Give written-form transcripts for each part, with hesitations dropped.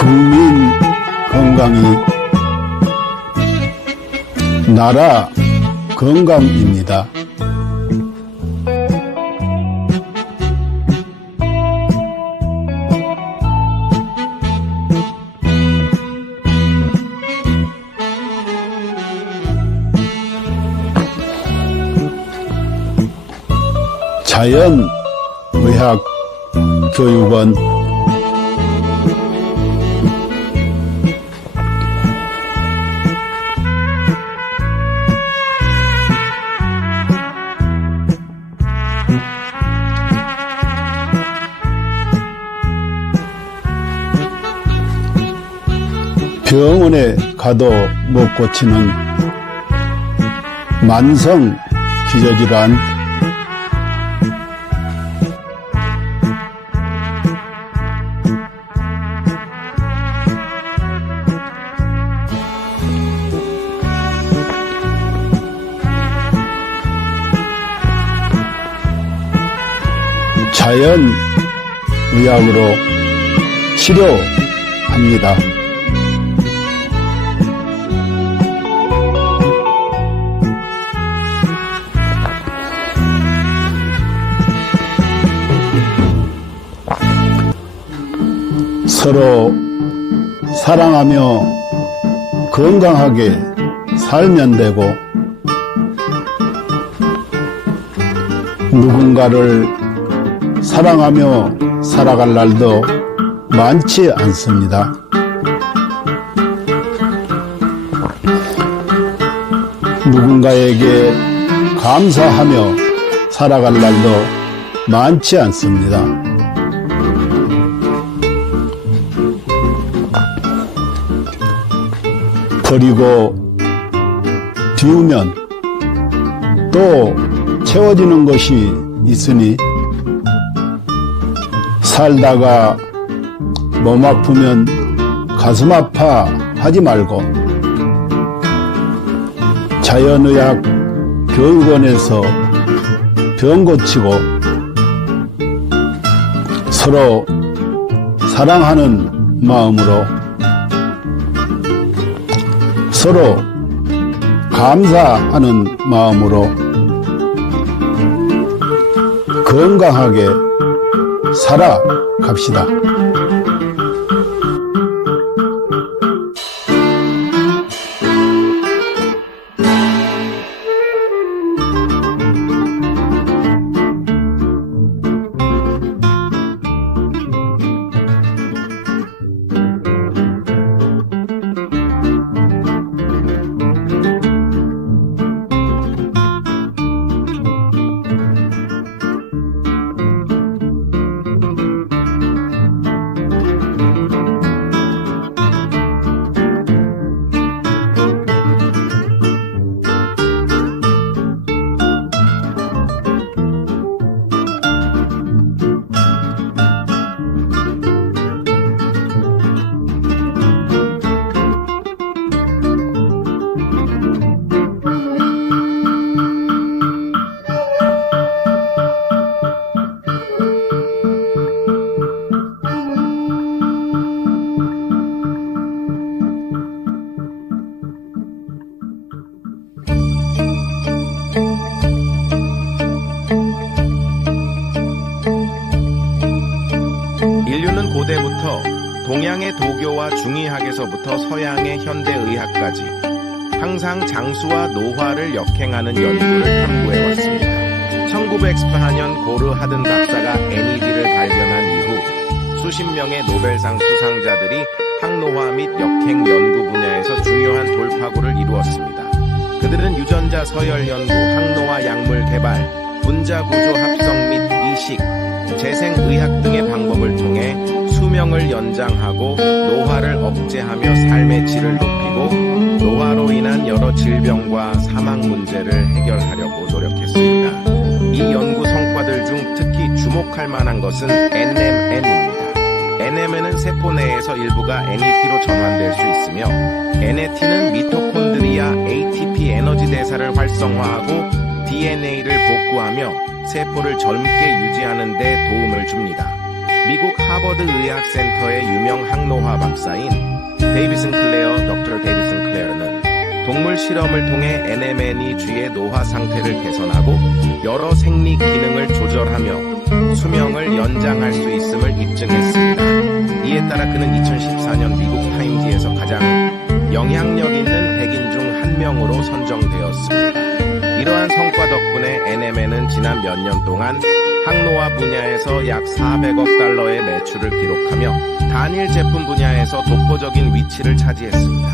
국민 건강이 나라 건강입니다. 자연의학교육원 병원에 가도 못 고치는 만성 기저질환, 자연의학으로 치료합니다. 서로 사랑하며 건강하게 살면 되고, 누군가를 사랑하며 살아갈 날도 많지 않습니다. 누군가에게 감사하며 살아갈 날도 많지 않습니다. 버리고 비우면 또 채워지는 것이 있으니, 살다가 몸 아프면 가슴 아파 하지 말고 자연의학 교육원에서 병 고치고 서로 사랑하는 마음으로 서로 감사하는 마음으로 건강하게 살아갑시다. 인류는 고대부터 동양의 도교와 중의학에서부터 서양의 현대의학까지 항상 장수와 노화를 역행하는 연구를 탐구해왔습니다. 1914년 고르 하든 박사가 NAD를 발견한 이후 수십 명의 노벨상 수상자들이 항노화 및 역행 연구 분야에서 중요한 돌파구를 이루었습니다. 그들은 유전자 서열 연구, 항노화 약물 개발, 분자 구조 합성 및 이식, 재생의학 등의 방법을 통해 수명을 연장하고 노화를 억제하며 삶의 질을 높이고 노화로 인한 여러 질병과 사망 문제를 해결하려고 노력했습니다. 이 연구 성과들 중 특히 주목할 만한 것은 NMN입니다. NMN은 세포 내에서 일부가 NAT로 전환될 수 있으며, NAT는 미토콘드리아 ATP 에너지 대사를 활성화하고 DNA를 복구하며 세포를 젊게 유지하는 데 도움을 줍니다. 미국 하버드 의학센터의 유명 항노화 박사인 데이비슨 클레어, 덕터 데이비슨 클레어는 동물 실험을 통해 NMN이 쥐의 노화 상태를 개선하고 여러 생리 기능을 조절하며 수명을 연장할 수 있음을 입증했습니다. 이에 따라 그는 2014년 미국 타임지에서 가장 영향력 있는 100인 중 한 명으로 선정되었습니다. 이러한 성과 덕분에 NMN은 지난 몇 년 동안 항노화 분야에서 약 400억 달러의 매출을 기록하며 단일 제품 분야에서 독보적인 위치를 차지했습니다.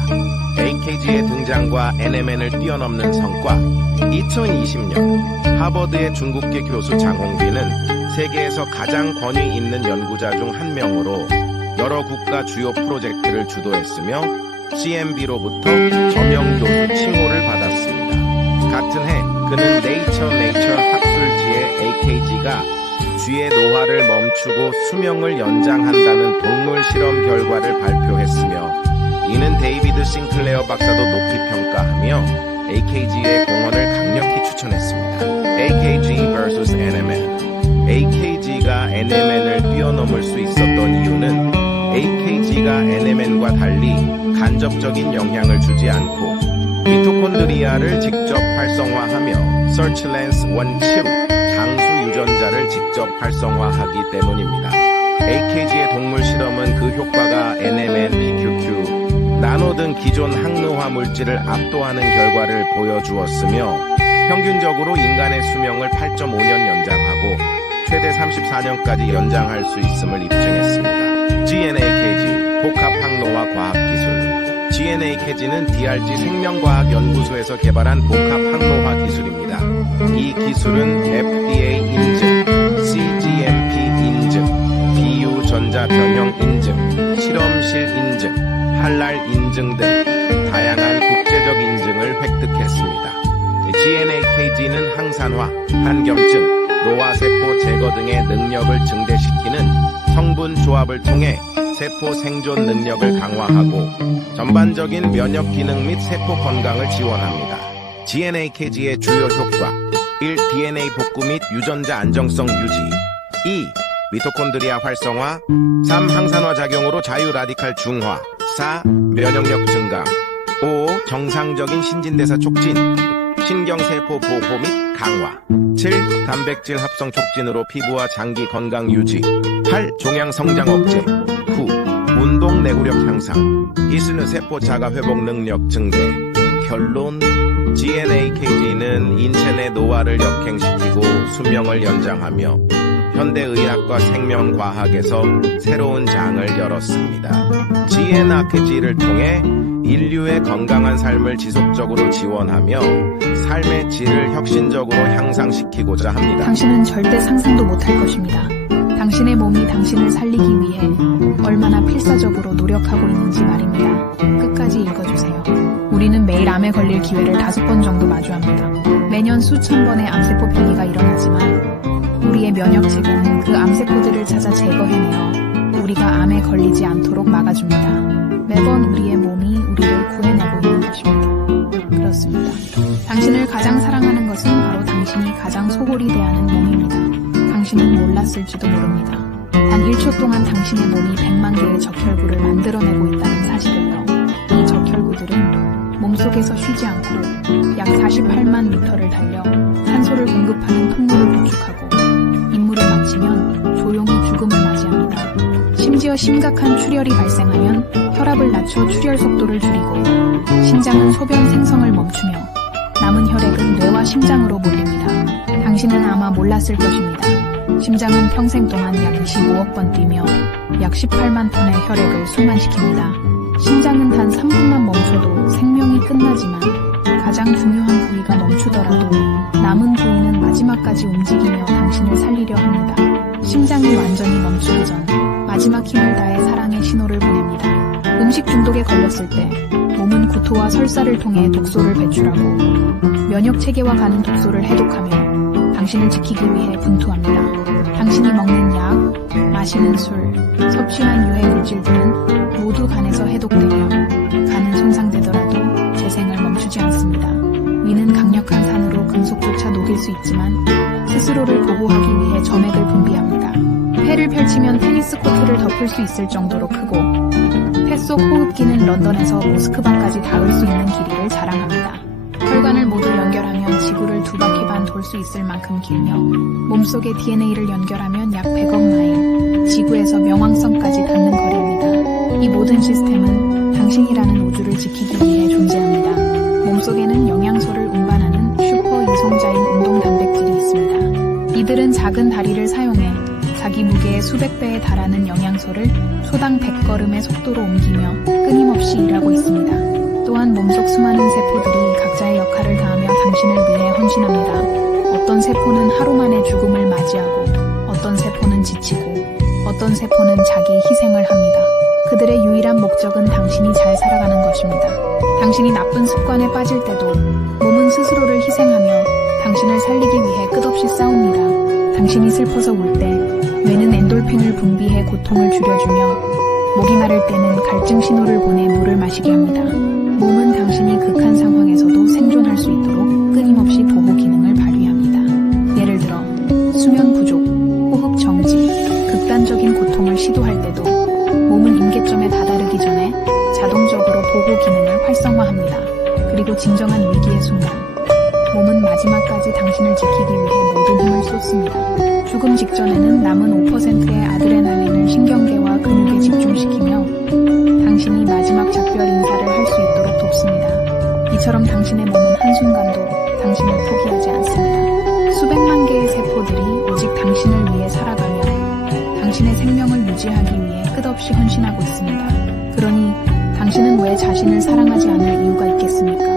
AKG의 등장과 NMN을 뛰어넘는 성과. 2020년 하버드의 중국계 교수 장홍빈은 세계에서 가장 권위 있는 연구자 중 한 명으로 여러 국가 주요 프로젝트를 주도했으며 CMB로부터 저명 교수 칭호를 받았습니다. 같은 해 그는 네이처 학술지에 AKG가 쥐의 노화를 멈추고 수명을 연장한다는 동물 실험 결과를 발표했으며 이는 데이비드 싱클레어 박사도 높이 평가하며 AKG의 공헌을 강력히 추천했습니다. AKG vs NMN. AKG가 NMN을 뛰어넘을 수 있었던 이유는 AKG가 NMN과 달리 간접적인 영향을 주지 않고 미토콘드리아를 직접 활성화하며 서치랜스 원치로 장수 유전자를 직접 활성화하기 때문입니다. AKG의 동물 실험은 그 효과가 NMN, PQQ, 나노 등 기존 항노화 물질을 압도하는 결과를 보여주었으며 평균적으로 인간의 수명을 8.5년 연장하고 최대 34년까지 연장할 수 있음을 입증했습니다. GNAKG, 복합 항노화 과학기술. GNAKG는 DRG 생명과학연구소에서 개발한 복합 항노화 기술입니다. 이 기술은 FDA 인증, CGMP 인증, 비유전자 변형 인증, 실험실 인증, 할랄 인증 등 다양한 국제적 인증을 획득했습니다. GNAKG는 항산화, 한경증, 노화세포 제거 등의 능력을 증대시키는 성분 조합을 통해 세포 생존 능력을 강화하고 전반적인 면역 기능 및 세포 건강을 지원합니다. GNAKG의 주요 효과 1. DNA 복구 및 유전자 안정성 유지 2. 미토콘드리아 활성화 3. 항산화 작용으로 자유 라디칼 중화 4. 면역력 증강 5. 정상적인 신진대사 촉진 신경세포 보호 및 강화 7. 단백질 합성 촉진으로 피부와 장기 건강 유지 8. 종양 성장 억제 9. 운동 내구력 향상 기술은 세포 자가 회복 능력 증대 결론 GNAKG는 인체 내 노화를 역행시키고 수명을 연장하며 현대의학과 생명과학에서 새로운 장을 열었습니다. GNAKG를 통해 인류의 건강한 삶을 지속적으로 지원하며 삶의 질을 혁신적으로 향상시키고자 합니다. 당신은 절대 상상도 못할 것입니다. 당신의 몸이 당신을 살리기 위해 얼마나 필사적으로 노력하고 있는지 말입니다. 끝까지 읽어주세요. 우리는 매일 암에 걸릴 기회를 5번 정도 마주합니다. 매년 수천 번의 암세포 폐기가 일어나지만 우리의 면역체계는 그 암세포들을 찾아 제거해내어 우리가 암에 걸리지 않도록 막아줍니다. 매번 우리의 몸이 우리를 구해내고 있는 것입니다. 그렇습니다. 당신을 가장 사랑하는 것은 바로 당신이 가장 소홀히 대하는 몸입니다. 당신은 몰랐을지도 모릅니다. 단 1초 동안 당신의 몸이 100만 개의 적혈구를 만들어내고 있다는 사실을요. 이 적혈구들은 몸속에서 쉬지 않고 약 48만 미터를 달려 산소를 공급하는 통로를 구축하고 임무를 마치면 조용히 죽음을 맞이합니다. 심지어 심각한 출혈이 발생하면 혈압을 낮춰 출혈 속도를 줄이고 신장은 소변 생성을 멈추며 남은 혈액은 뇌와 심장으로 몰립니다. 당신은 아마 몰랐을 것입니다. 심장은 평생 동안 약 25억 번 뛰며 약 18만 톤의 혈액을 순환시킵니다. 심장은 단 3분만 멈춰도 생명이 끝나지만 가장 중요한 부위가 멈추더라도 남은 부위는 마지막까지 움직이며 당신을 살리려 합니다. 심장이 완전히 멈추기 전 마지막 힘을 다해 사랑의 신호를 보냅니다. 음식 중독에 걸렸을 때 몸은 구토와 설사를 통해 독소를 배출하고 면역 체계와 가는 독소를 해독하며 당신을 지키기 위해 분투합니다. 당신이 먹는 약, 마시는 술, 섭취한 유해 물질들은 모두 간에서 해독되며 간은 손상되더라도 재생을 멈추지 않습니다. 위는 강력한 산으로 금속조차 녹일 수 있지만 스스로를 보호하기 위해 점액을 분비합니다. 폐를 펼치면 테니스 짚을 수 있을 정도로 크고 폐 속 호흡기는 런던에서 모스크바까지 닿을 수 있는 길이를 자랑합니다. 혈관을 모두 연결하면 지구를 2바퀴 반 돌 수 있을 만큼 길며 몸속의 DNA를 연결하면 약 100억 마일, 지구에서 명왕성까지 닿는 거리입니다. 이 모든 시스템은 당신이라는 우주를 지키기 위해 존재합니다. 몸속에는 영양소를 운반하는 슈퍼 이송자인 운동 단백질이 있습니다. 이들은 작은 다리를 사용해 자기 무게의 수백 배에 달하는 영양소를 소당 100걸음의 속도로 옮기며 끊임없이 일하고 있습니다. 또한 몸속 수많은 세포들이 각자의 역할을 다하며 당신을 위해 헌신합니다. 어떤 세포는 하루 만에 죽음을 맞이하고 어떤 세포는 지치고 어떤 세포는 자기 희생을 합니다. 그들의 유일한 목적은 당신이 잘 살아가는 것입니다. 당신이 나쁜 습관에 빠질 때도 몸은 스스로를 희생하며 당신을 살리기 위해 끝없이 싸웁니다. 당신이 슬퍼서 울 때 뇌는 엔돌핀을 분비해 고통을 줄여주며 목이 마를 때는 갈증 신호를 보내 물을 마시게 합니다. 몸은 당신이 극한 상황에서도 생존할 수 있도록 끊임없이 보호 기능을 발휘합니다. 예를 들어 수면 부족, 호흡 정지, 극단적인 고통을 시도할 때도 몸은 임계점에 다다르기 전에 자동적으로 보호 기능을 활성화합니다. 그리고 진정한 위기의 순간 몸은 마지막까지 당신을 지키기 위해 모든 힘을 쏟습니다. 죽음 직전에는 남은 5%의 아드레날린을 신경계와 근육에 집중시키며 당신이 마지막 작별 인사를 할 수 있도록 돕습니다. 이처럼 당신의 몸은 한순간도 당신을 포기하지 않습니다. 수백만 개의 세포들이 오직 당신을 위해 살아가며 당신의 생명을 유지하기 위해 끝없이 헌신하고 있습니다. 그러니 당신은 왜 자신을 사랑하지 않을 이유가 있겠습니까?